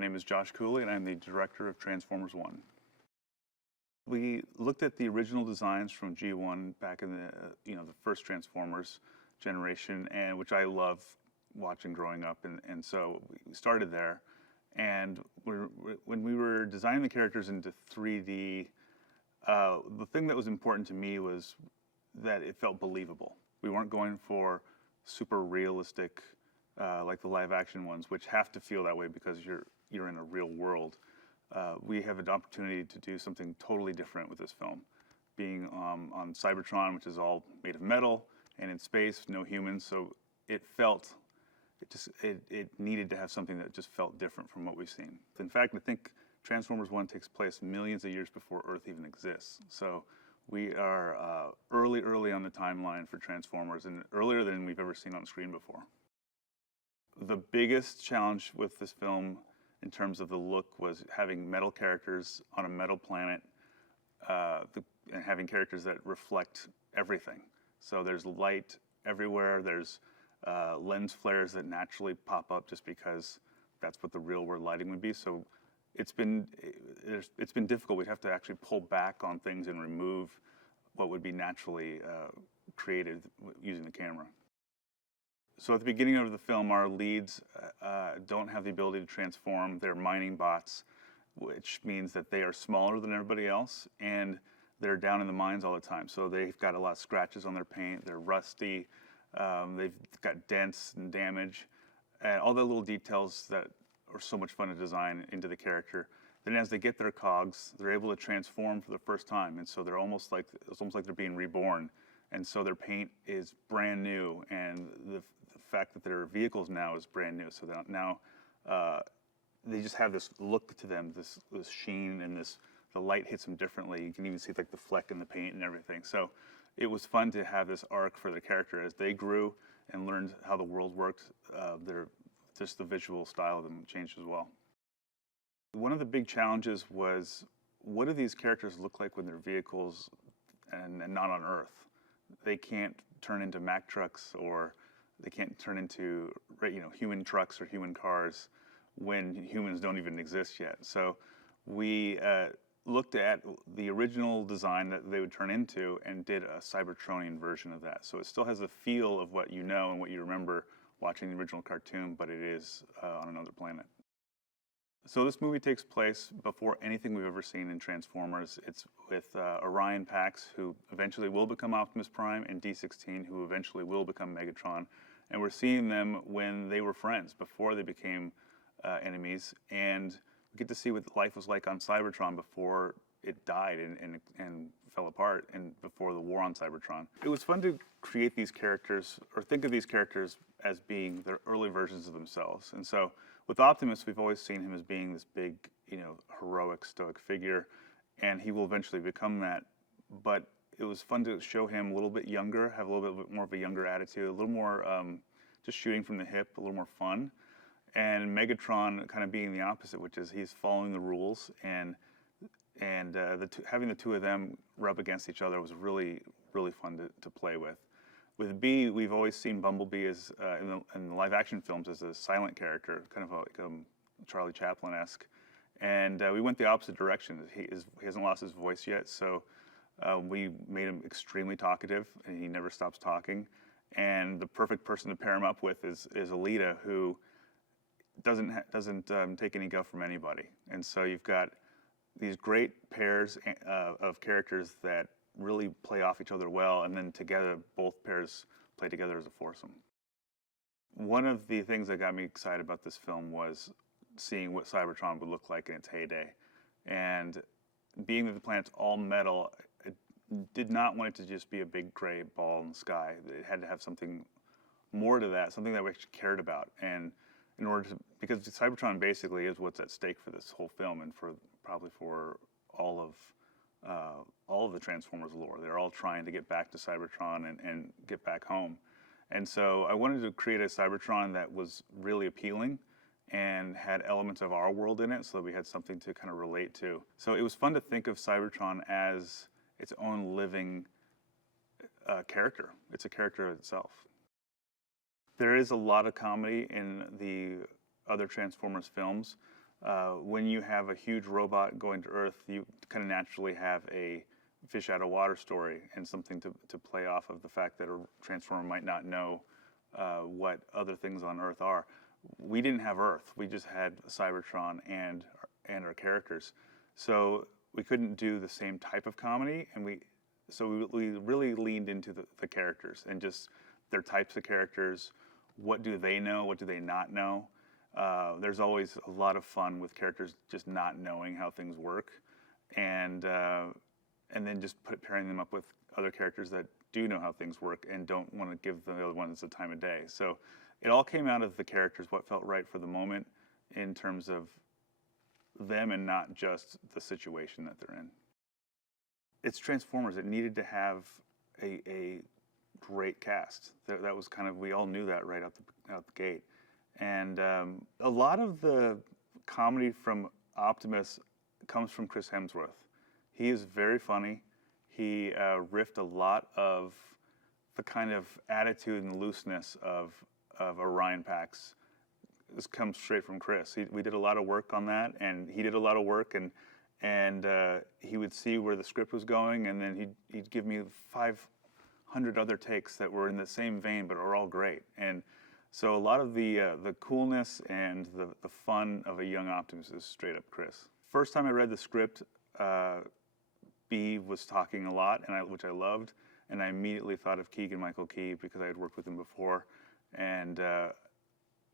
name is Josh Cooley, and I'm the director of Transformers 1. We looked at the original designs from G1 back in the first Transformers generation, and which I love watching growing up, and so we started there. And when we were designing the characters into 3D, the thing that was important to me was that it felt believable. We weren't going for super realistic, like the live action ones, which have to feel that way because you're in a real world. We have an opportunity to do something totally different with this film, being on Cybertron, which is all made of metal, and in space, no humans. So it needed to have something that just felt different from what we've seen. In fact, I think Transformers 1 takes place millions of years before Earth even exists. So we are early on the timeline for Transformers, and earlier than we've ever seen on screen before. The biggest challenge with this film in terms of the look was having metal characters on a metal planet, and having characters that reflect everything. So there's light everywhere, there's lens flares that naturally pop up just because that's what the real world lighting would be. So it's been difficult. We'd have to actually pull back on things and remove what would be naturally created using the camera. So at the beginning of the film, our leads don't have the ability to transform. They're mining bots, which means that they are smaller than everybody else, and they're down in the mines all the time. So they've got a lot of scratches on their paint. They're rusty. They've got dents and damage, and all the little details that are so much fun to design into the character. Then as they get their cogs, they're able to transform for the first time, and so it's almost like they're being reborn. And so their paint is brand new, and the fact that their vehicles now is brand new. So that now they just have this look to them, this sheen, and the light hits them differently. You can even see like the fleck in the paint and everything. So it was fun to have this arc for the character as they grew and learned how the world worked. Just the visual style of them changed as well. One of the big challenges was, what do these characters look like when they're vehicles and not on Earth? They can't turn into Mack trucks, or they can't turn into human trucks or human cars when humans don't even exist yet. So we looked at the original design that they would turn into and did a Cybertronian version of that. So it still has a feel of what you know and what you remember watching the original cartoon, but it is on another planet. So this movie takes place before anything we've ever seen in Transformers. It's with Orion Pax, who eventually will become Optimus Prime, and D16, who eventually will become Megatron. And we're seeing them when they were friends, before they became enemies. And we get to see what life was like on Cybertron before it died and fell apart, and before the war on Cybertron. It was fun to create these characters, or think of these characters as being their early versions of themselves. And so with Optimus, we've always seen him as being this big, heroic, stoic figure, and he will eventually become that. But it was fun to show him a little bit younger, have a little bit more of a younger attitude, a little more just shooting from the hip, a little more fun. And Megatron kind of being the opposite, which is he's following the rules, and having the two of them rub against each other was really, really fun to play with. With B, we've always seen Bumblebee as in the live-action films as a silent character, kind of like Charlie Chaplin-esque, and we went the opposite direction. He hasn't lost his voice yet, so we made him extremely talkative, and he never stops talking. And the perfect person to pair him up with is Alita, who doesn't take any guff from anybody. And so you've got these great pairs of characters that really play off each other well, and then together, both pairs play together as a foursome. One of the things that got me excited about this film was seeing what Cybertron would look like in its heyday. And being that the planet's all metal, it did not want it to just be a big gray ball in the sky. It had to have something more to that, something that we actually cared about. And because Cybertron basically is what's at stake for this whole film, and probably for all of the Transformers lore. They're all trying to get back to Cybertron and get back home. And so I wanted to create a Cybertron that was really appealing and had elements of our world in it, so that we had something to kind of relate to. So it was fun to think of Cybertron as its own living character. It's a character itself. There is a lot of comedy in the other Transformers films. When you have a huge robot going to Earth, you kind of naturally have a fish out of water story and something to play off of the fact that a Transformer might not know what other things on Earth are. We didn't have Earth. We just had Cybertron and our characters. So we couldn't do the same type of comedy, and we really leaned into the characters and just their types of characters. What do they know? What do they not know? There's always a lot of fun with characters just not knowing how things work, and then just pairing them up with other characters that do know how things work and don't want to give the other ones the time of day. So it all came out of the characters, what felt right for the moment in terms of them and not just the situation that they're in. It's Transformers. It needed to have a great cast. That was kind of, we all knew that right out the gate. And a lot of the comedy from Optimus comes from Chris Hemsworth. He is very funny. He riffed a lot of the kind of attitude and looseness of Orion Pax. This comes straight from Chris. We did a lot of work on that, and he did a lot of work, and he would see where the script was going, and then he'd give me 500 other takes that were in the same vein, but are all great. And so a lot of the coolness and the fun of a young Optimus is straight up Chris. First time I read the script, B was talking a lot, which I loved, and I immediately thought of Keegan-Michael Key because I had worked with him before, and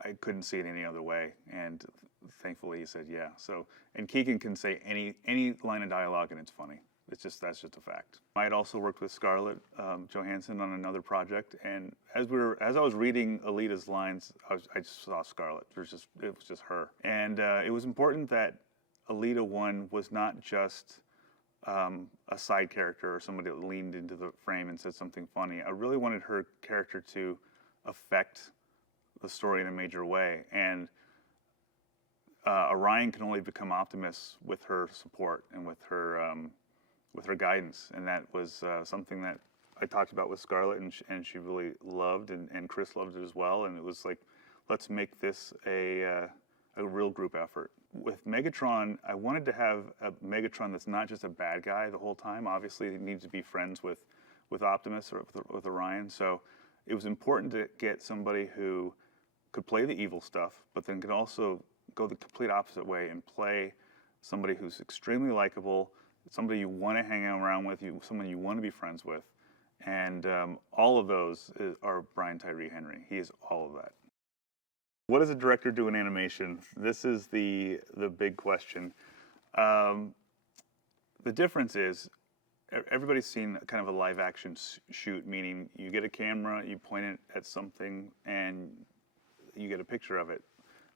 I couldn't see it any other way, and thankfully he said yeah. So, and Keegan can say any line of dialogue and it's funny. That's just a fact. I had also worked with Scarlett Johansson on another project, and as I was reading Alita's lines, I just saw Scarlett. It was just her, and it was important that Alita 1 was not just a side character or somebody that leaned into the frame and said something funny. I really wanted her character to affect the story in a major way, and Orion can only become Optimus with her support and with her guidance, and that was something that I talked about with Scarlett, and she really loved, and Chris loved it as well, and it was like, let's make this a real group effort. With Megatron, I wanted to have a Megatron that's not just a bad guy the whole time. Obviously, he needs to be friends with Optimus or with Orion, so it was important to get somebody who could play the evil stuff, but then could also go the complete opposite way and play somebody who's extremely likable, somebody you want to hang around with, someone you want to be friends with, and all of those are Tyree Henry. He is all of that. What does a director do in animation? This is the big question. The difference is, everybody's seen kind of a live action shoot, meaning you get a camera, you point it at something, and you get a picture of it.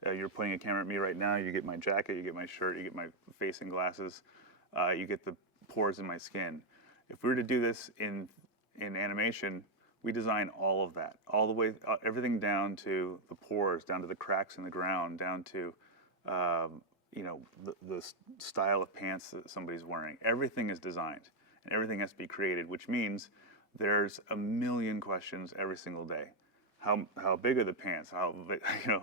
You're pointing a camera at me right now, you get my jacket, you get my shirt, you get my facing glasses, you get the pores in my skin. If we were to do this in animation, we design all of that, all the way, everything down to the pores, down to the cracks in the ground, down to the style of pants that somebody's wearing. Everything is designed, and everything has to be created, which means there's a million questions every single day. How big are the pants?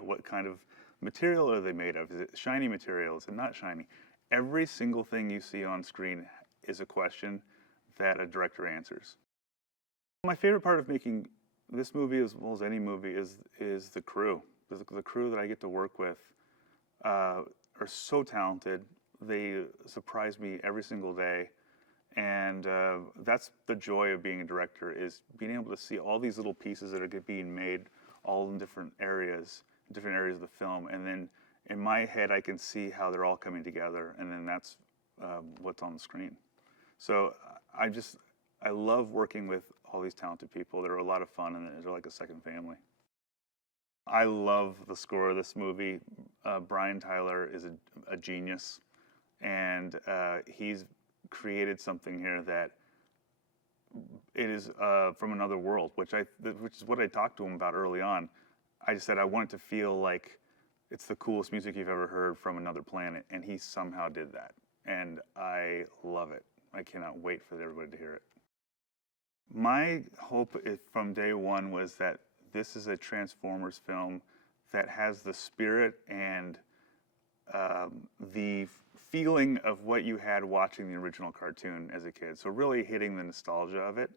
What kind of material are they made of? Is it shiny material? Is it not shiny? Every single thing you see on screen is a question that a director answers. My favorite part of making this movie, as well as any movie, is the crew. The crew that I get to work with are so talented. They surprise me every single day. And that's the joy of being a director, is being able to see all these little pieces that are being made all in different areas of the film. And then in my head, I can see how they're all coming together. And then that's what's on the screen. So I love working with all these talented people. They're a lot of fun, and they're like a second family. I love the score of this movie. Brian Tyler is a genius, and he's created something here that it is from another world, which is what I talked to him about early on. I just said I want it to feel like it's the coolest music you've ever heard from another planet, and he somehow did that, and I love it. I cannot wait for everybody to hear it. My hope from day one was that this is a Transformers film that has the spirit and the feeling of what you had watching the original cartoon as a kid. So really hitting the nostalgia of it,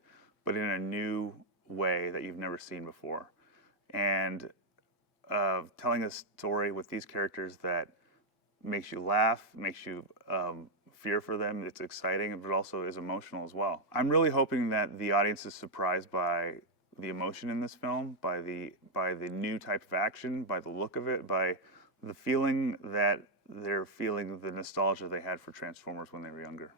but in a new way that you've never seen before. And telling a story with these characters that makes you laugh, makes you fear for them. It's exciting, but also is emotional as well. I'm really hoping that the audience is surprised by the emotion in this film, by the new type of action, by the look of it, by the feeling that they're feeling the nostalgia they had for Transformers when they were younger.